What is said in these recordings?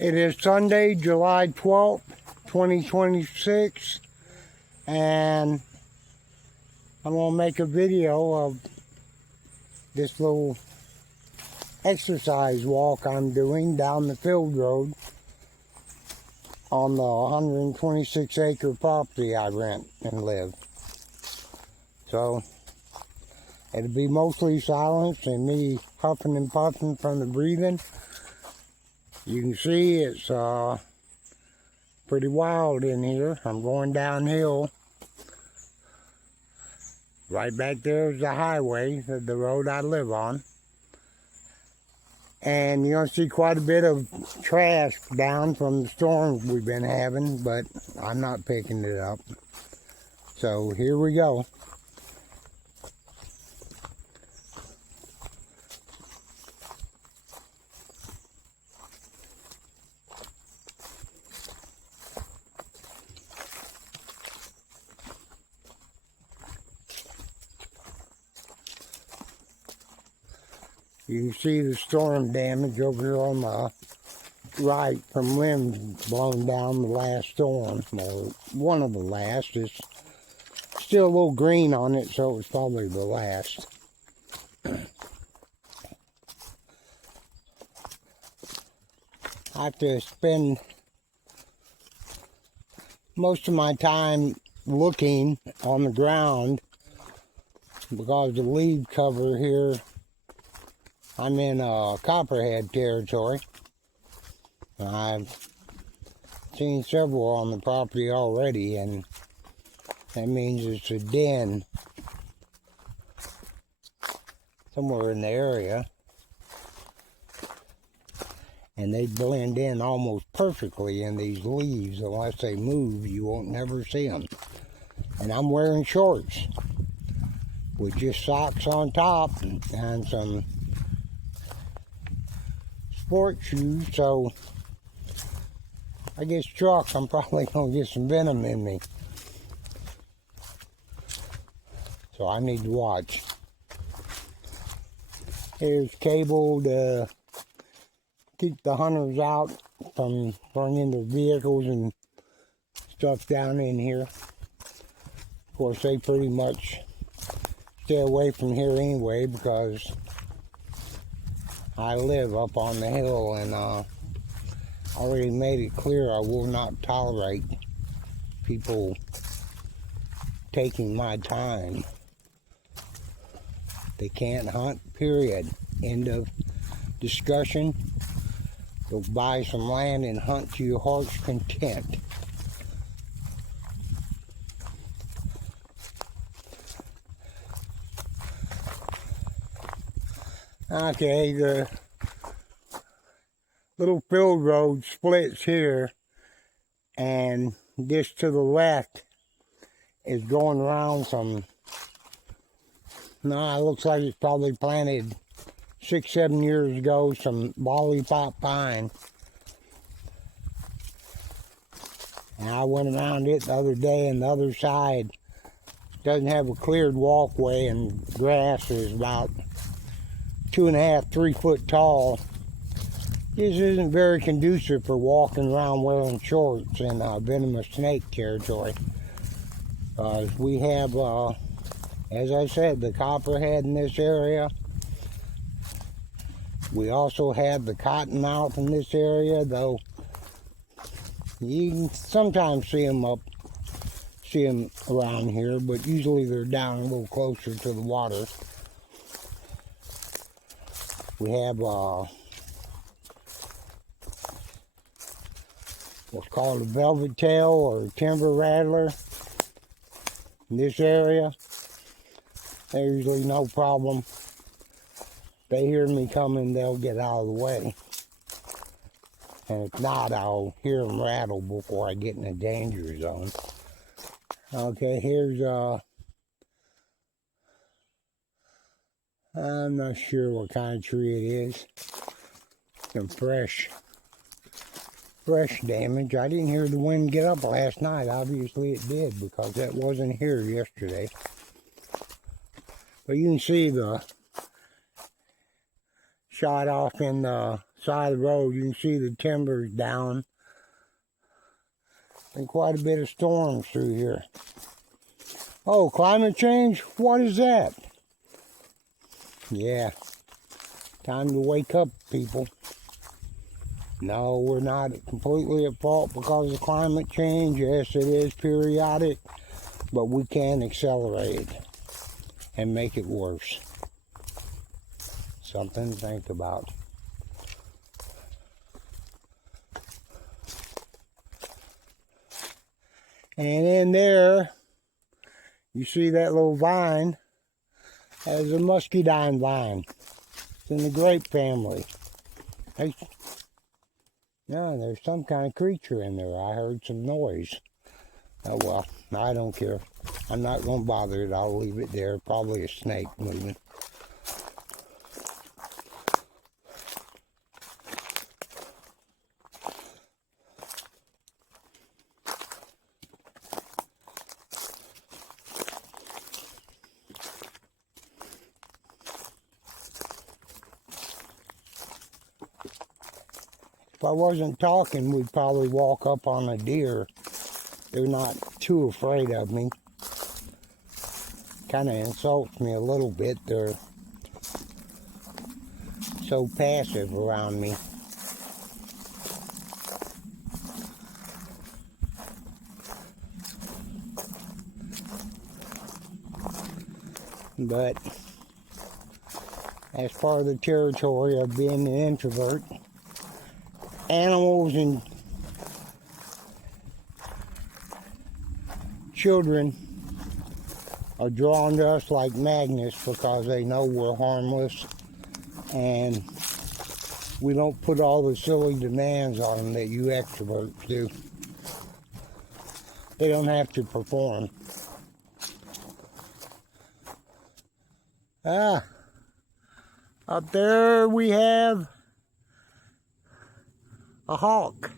It is Sunday, July 12th, 2026, and I'm going to make a video of this little exercise walk I'm doing down the field road on the 126 acre property I rent and live. So it'll be mostly silence and me huffing and puffing from the breathing. You can see it's pretty wild in here. I'm going downhill. Right back there is the highway, the road I live on. And you're going to see quite a bit of trash down from the storms we've been having, but I'm not picking it up. So here we go. You can see the storm damage over here on the right from limbs blown down the last storm, or one of the last. It's still a little green on it, so it's probably the last. I have to spend most of my time looking on the ground because the leaf cover here, I'm in copperhead territory. I've seen several on the property already, and that means it's a den somewhere in the area. And they blend in almost perfectly in these leaves. Unless they move, you won't never see them. And I'm wearing shorts with just socks on top and some sport shoes, so I get struck, I'm probably going to get some venom in me. So I need to watch. Here's cable to keep the hunters out from bringing their vehicles and stuff down in here. Of course, they pretty much stay away from here anyway because I live up on the hill, and already made it clear I will not tolerate people taking my time. They can't hunt, period. End of discussion. Go buy some land and hunt to your heart's content. Okay, the little field road splits here, and this to the left is going around some, it looks like it's probably planted 6-7 years ago, some lollipop pine. And I went around it the other day, and the other side doesn't have a cleared walkway, and grass is about 2.5-3 foot tall. This isn't very conducive for walking around wearing shorts in venomous snake territory. We have, as I said, the copperhead in this area. We also have the cottonmouth in this area, though you can sometimes see them around here, but usually they're down a little closer to the water. We have what's called a velvet tail or timber rattler in this area. They're usually no problem. If they hear me coming, they'll get out of the way. And if not, I'll hear them rattle before I get in a danger zone. Okay, here's I'm not sure what kind of tree it is. Some fresh damage. I didn't hear the wind get up last night. Obviously it did, because that wasn't here yesterday. But you can see the shot off in the side of the road. You can see the timber's down. And quite a bit of storms through here. Oh, climate change? What is that? Yeah. Time to wake up, people. No, we're not completely at fault because of climate change. Yes, it is periodic, but we can accelerate it and make it worse. Something to think about. And in there, you see that little vine has a muscadine vine. It's in the grape family. No, there's some kind of creature in there. I heard some noise. Oh well, I don't care. I'm not going to bother it. I'll leave it there. Probably a snake moving. If I wasn't talking, we'd probably walk up on a deer. They're not too afraid of me. Kind of insults me a little bit. They're so passive around me. But as part of the territory of being an introvert, animals and children are drawn to us like magnets because they know we're harmless and we don't put all the silly demands on them that you extroverts do. They don't have to perform. Up there we have a hawk.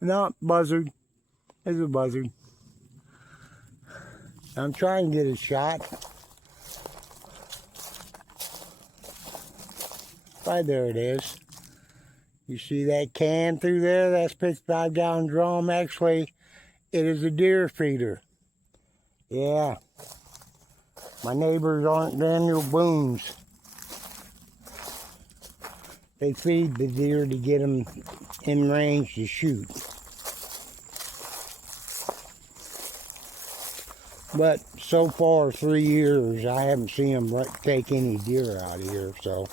No, buzzard. It's a buzzard. I'm trying to get a shot. Right there it is. You see that can through there? That's 55-gallon drum. Actually, it is a deer feeder. Yeah. My neighbors aren't Daniel Boone's. They feed the deer to get them in range to shoot. But so far, 3 years, I haven't seen them take any deer out of here, so.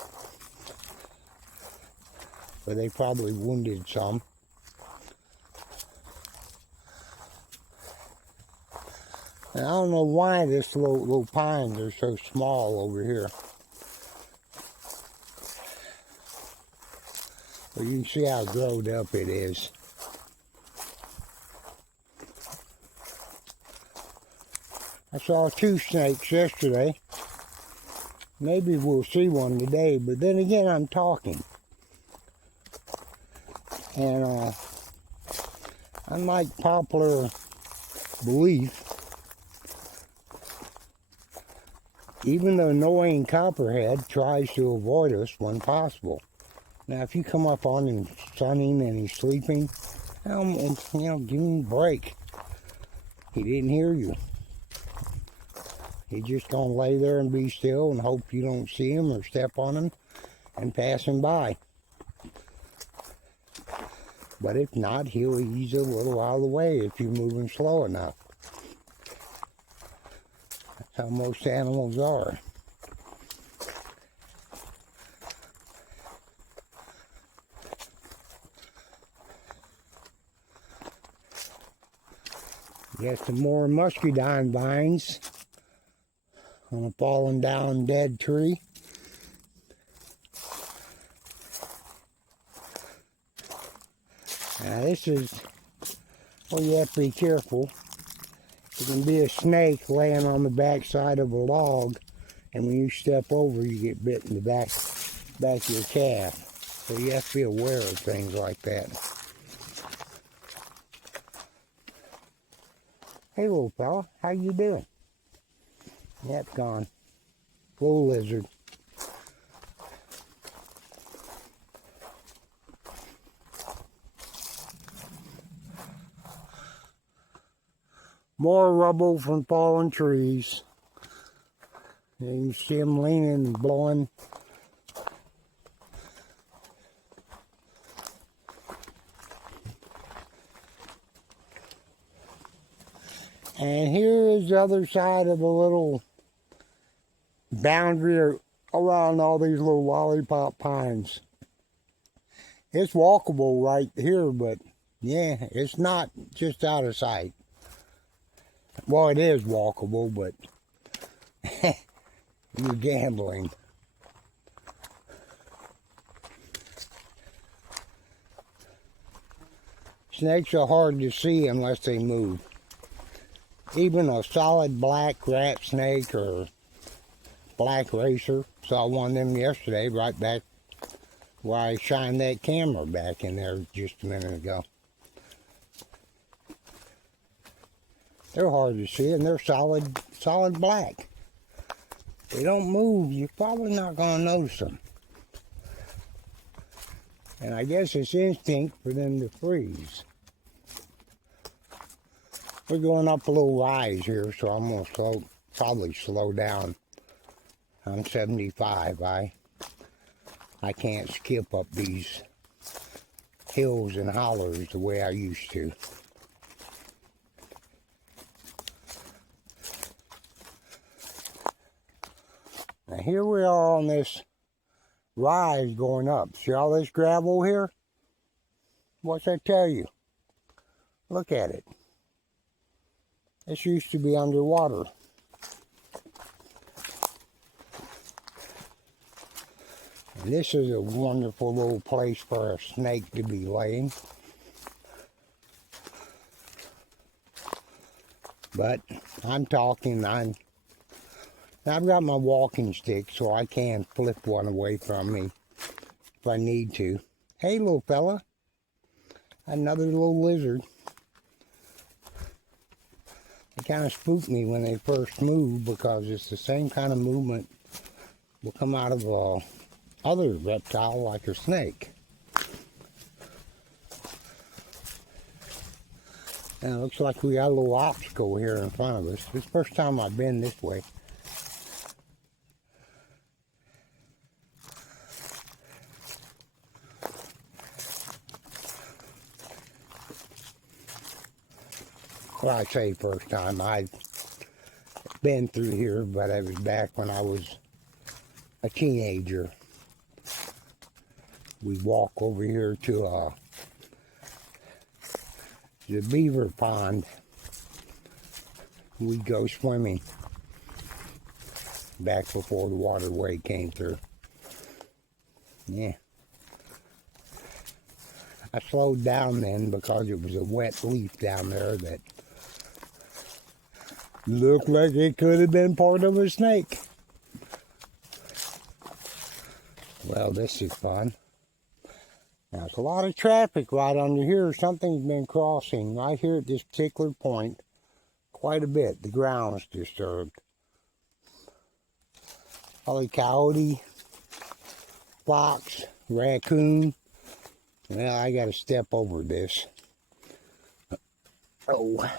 But they probably wounded some. And I don't know why this little pines are so small over here. But you can see how growed up it is. I saw 2 snakes yesterday. Maybe we'll see one today, but then again, I'm talking. And unlike popular belief, even the annoying copperhead tries to avoid us when possible. Now, if you come up on him sunning and he's sleeping, give him a break. He didn't hear you. He's just going to lay there and be still and hope you don't see him or step on him and pass him by. But if not, he'll ease a little out of the way if you're moving slow enough. That's how most animals are. Got some more muscadine vines on a fallen down dead tree. Now this is where you have to be careful. It can be a snake laying on the back side of a log, and when you step over, you get bit in the back of your calf. So you have to be aware of things like that. Hey little fella, how you doing? Yep, gone. Little lizard. More rubble from fallen trees. And you see them leaning and blowing. And here is the other side of the little boundary around all these little lollipop pines. It's walkable right here, but yeah, it's not just out of sight. Well, it is walkable, but you're gambling. Snakes are hard to see unless they move. Even a solid black rat snake or black racer. Saw one of them yesterday right back where I shined that camera back in there just a minute ago. They're hard to see and they're solid black. They don't move, you're probably not going to notice them. And I guess it's instinct for them to freeze. We're going up a little rise here, so I'm going to probably slow down. I'm 75. I can't skip up these hills and hollers the way I used to. Now here we are on this rise going up. See all this gravel here? What's that tell you? Look at it. This used to be underwater. And this is a wonderful little place for a snake to be laying. But I'm talking, I've got my walking stick, so I can flip one away from me if I need to. Hey, little fella. Another little lizard. They kind of spooked me when they first moved because it's the same kind of movement will come out of a other reptile like a snake. And it looks like we got a little obstacle here in front of us. It's the first time I've been this way. Well, I say first time. I've been through here, but it was back when I was a teenager. We walk over here to the beaver pond. We'd go swimming back before the waterway came through. Yeah. I slowed down then because it was a wet leaf down there that looked like it could have been part of a snake. Well, this is fun. Now, there's a lot of traffic right under here. Something's been crossing right here at this particular point quite a bit. The ground's disturbed. Probably coyote, fox, raccoon. Well, I got to step over this. Oh.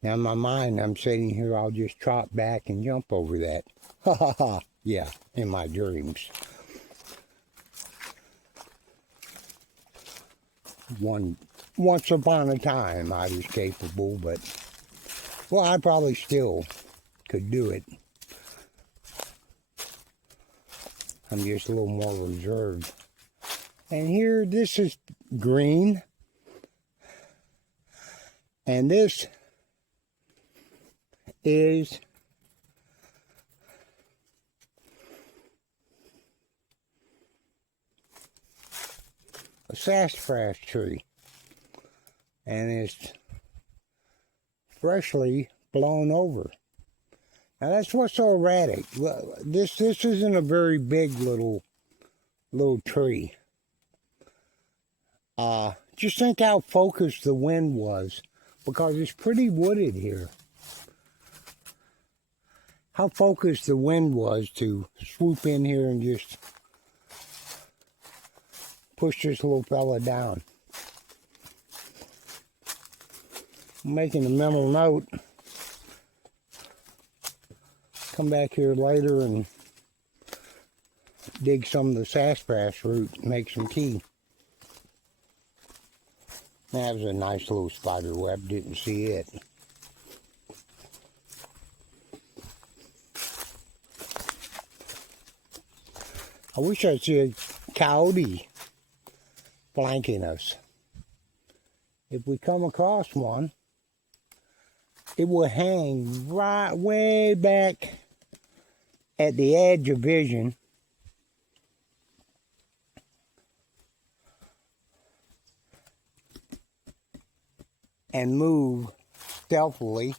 Now in my mind, I'm sitting here, I'll just trot back and jump over that. Ha ha ha. Yeah, in my dreams. Once upon a time, I was capable, but, well, I probably still could do it. I'm just a little more reserved. And here, this is green. And this is a sassafras tree, and it's freshly blown over. Now that's what's so erratic. This isn't a very big little tree. Just think how focused the wind was, because it's pretty wooded here. how focused the wind was to swoop in here and just push this little fella down. I'm making a mental note. Come back here later and dig some of the sassafras root and make some tea. That was a nice little spider web, didn't see it. I wish I'd see a coyote flanking us. If we come across one, it will hang right way back at the edge of vision. And move stealthily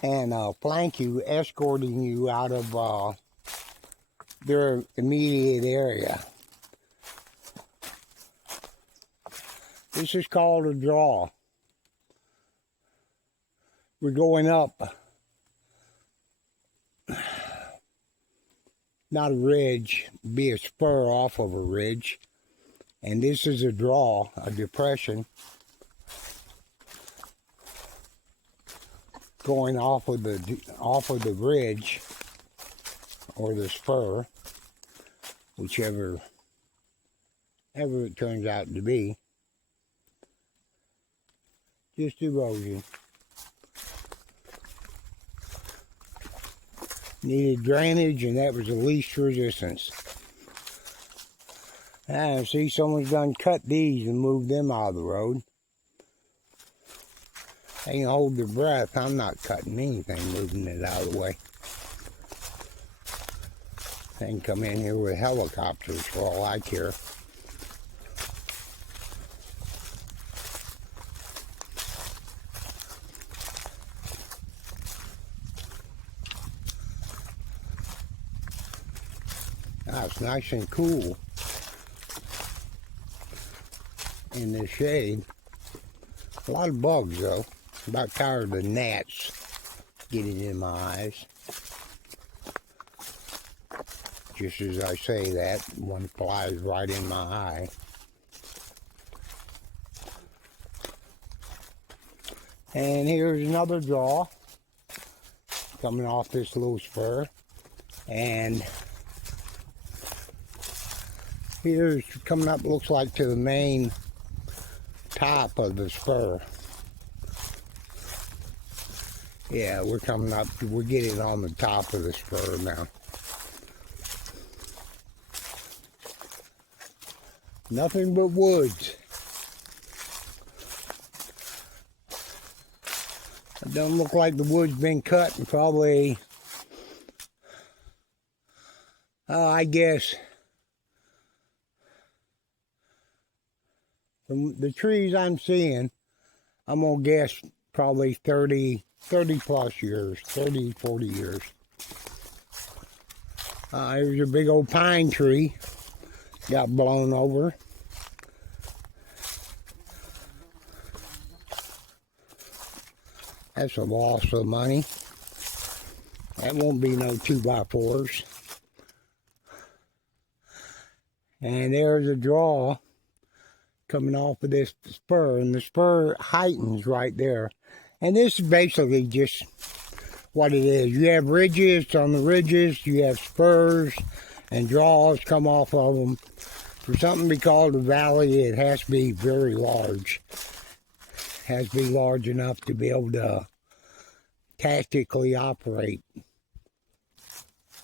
and flank you, escorting you out of their immediate area. This is called a draw. We're going up, not a ridge, be a spur off of a ridge, and this is a draw, a depression, going off of the ridge or the spur, whichever it turns out to be. Just erosion. Needed drainage, and that was the least resistance. I see someone's done cut these and moved them out of the road. They can hold their breath. I'm not cutting anything, moving it out of the way. They can come in here with helicopters for all I care. Now it's nice and cool in the shade. A lot of bugs though. About tired of the gnats getting in my eyes. Just as I say that, one flies right in my eye. And here's another draw coming off this little spur. And here's coming up, looks like, to the main top of the spur. Yeah, we're coming up, we're getting on the top of the spur now. Nothing but woods. It doesn't look like the wood's been cut in probably, I guess, from the trees I'm seeing, I'm going to guess probably 30 plus years, 30, 40 years. There's a big old pine tree, got blown over. That's a loss of money. That won't be no 2x4s. And there's a draw coming off of this spur, and the spur heightens right there. And this is basically just what it is. You have ridges. On the ridges, you have spurs and draws come off of them. For something to be called a valley, it has to be very large. It has to be large enough to be able to tactically operate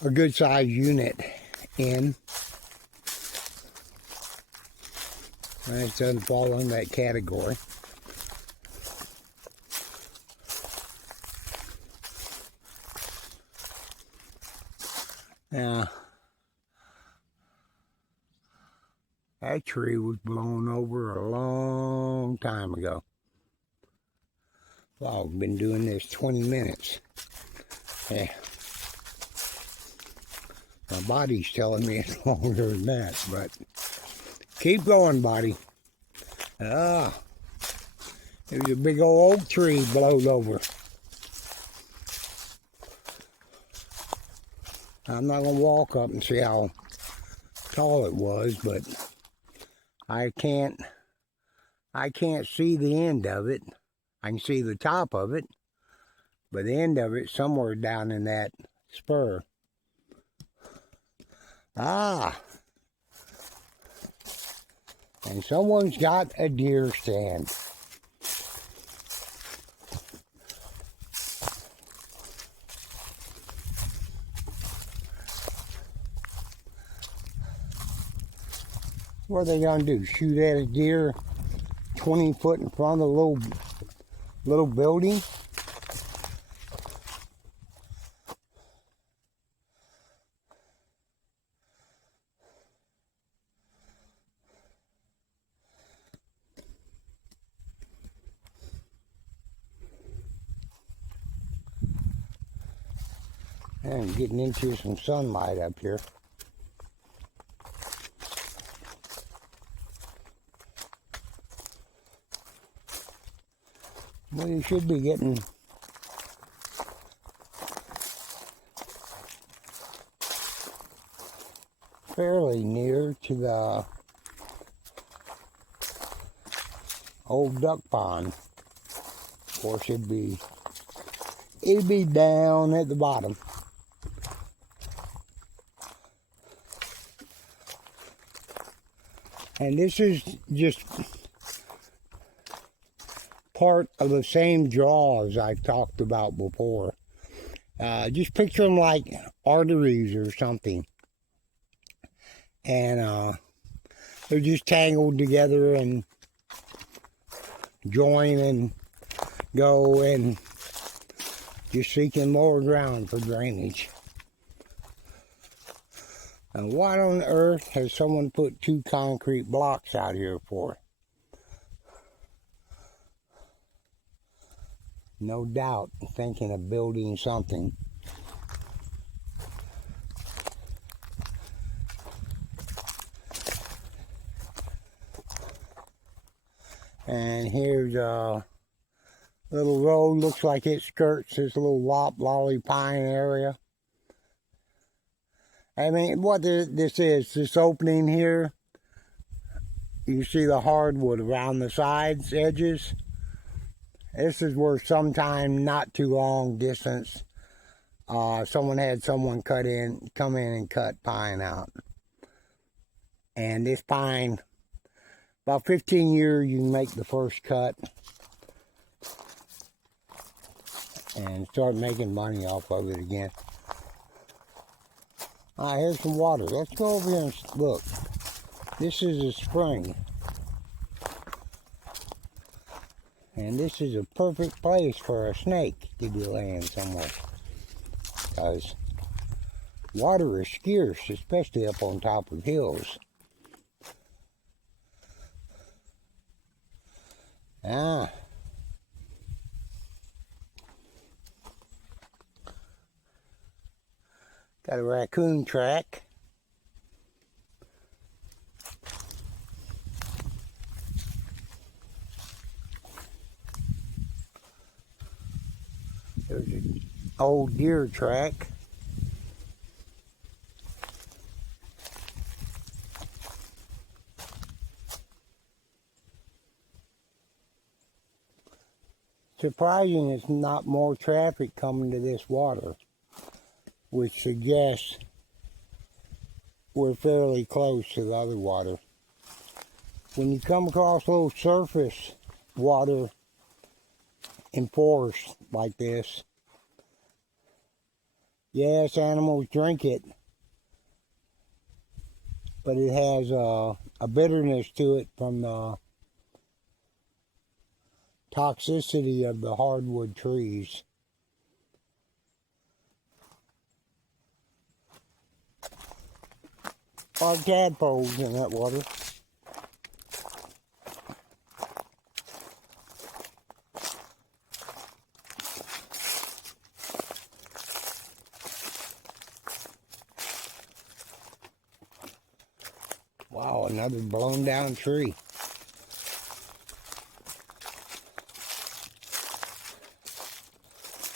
a good sized unit in. And it doesn't fall in that category. Now, that tree was blown over a long time ago. Wow, I've been doing this 20 minutes. Yeah. My body's telling me it's longer than that, but keep going, body. There's a big old oak tree blowed over. I'm not going to walk up and see how tall it was, but I can't see the end of it. I can see the top of it, but the end of it somewhere down in that spur. Ah, and someone's got a deer stand. What are they gonna do? Shoot at a deer 20 foot in front of a little building? I'm getting into some sunlight up here. Well, you should be getting fairly near to the old duck pond. Of course, it'd be down at the bottom. And this is just part of the same draws I've talked about before. Just picture them like arteries or something. And they're just tangled together and join and go and just seeking lower ground for drainage. And what on earth has someone put 2 concrete blocks out here for? No doubt thinking of building something. And here's a little road, looks like it skirts this little loblolly pine area. I mean, what this is, this opening here, you see the hardwood around the sides, edges. This is where sometime not too long distance, someone had someone come in and cut pine out. And this pine, about 15 years you can make the first cut and start making money off of it again. Here's some water. Let's go over here and look. This is a spring. And this is a perfect place for a snake to be laying somewhere. Because water is scarce, especially up on top of hills. Got a raccoon track. There's an old deer track. Surprising it's not more traffic coming to this water, which suggests we're fairly close to the other water. When you come across little surface water in forests like this, yes, animals drink it, but it has a bitterness to it from the toxicity of the hardwood trees. A lot of tadpoles in that water. Wow, another blown down tree.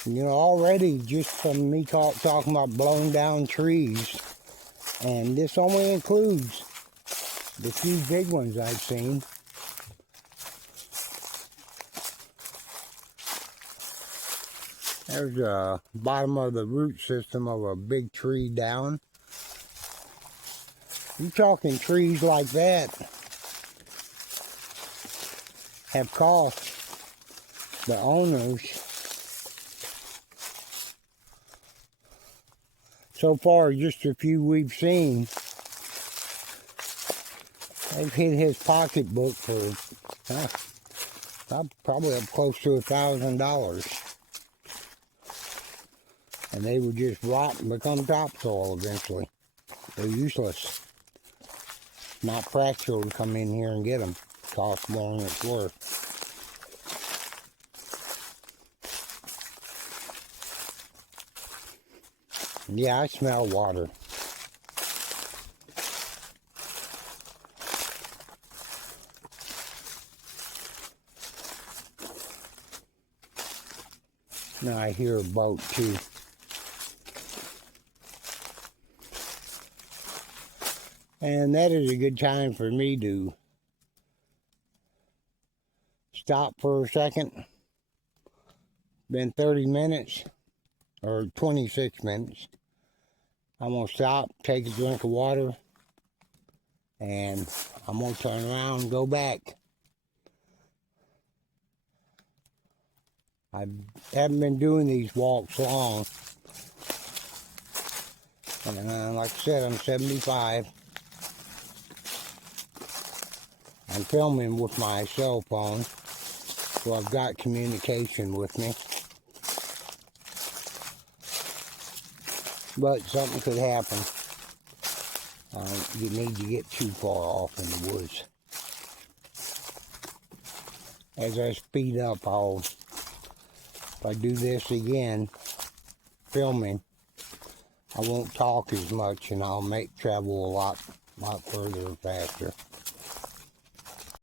You know, already just from me talking about blowing down trees, and this only includes the few big ones I've seen. There's the bottom of the root system of a big tree down. You're talking trees like that have cost the owners so far, just a few we've seen, they've hit his pocketbook for probably up close to $1,000. And they would just rot and become topsoil eventually. They're useless. Not practical to come in here and get them. Cost more than it's worth. Yeah, I smell water. Now I hear a boat too. And that is a good time for me to stop for a second. Been 30 minutes, or 26 minutes. I'm going to stop, take a drink of water, and I'm going to turn around and go back. I haven't been doing these walks long. And like I said, I'm 75. I'm filming with my cell phone, so I've got communication with me. But something could happen. You need to get too far off in the woods. As I speed up, if I do this again, filming, I won't talk as much, and I'll travel a lot further faster.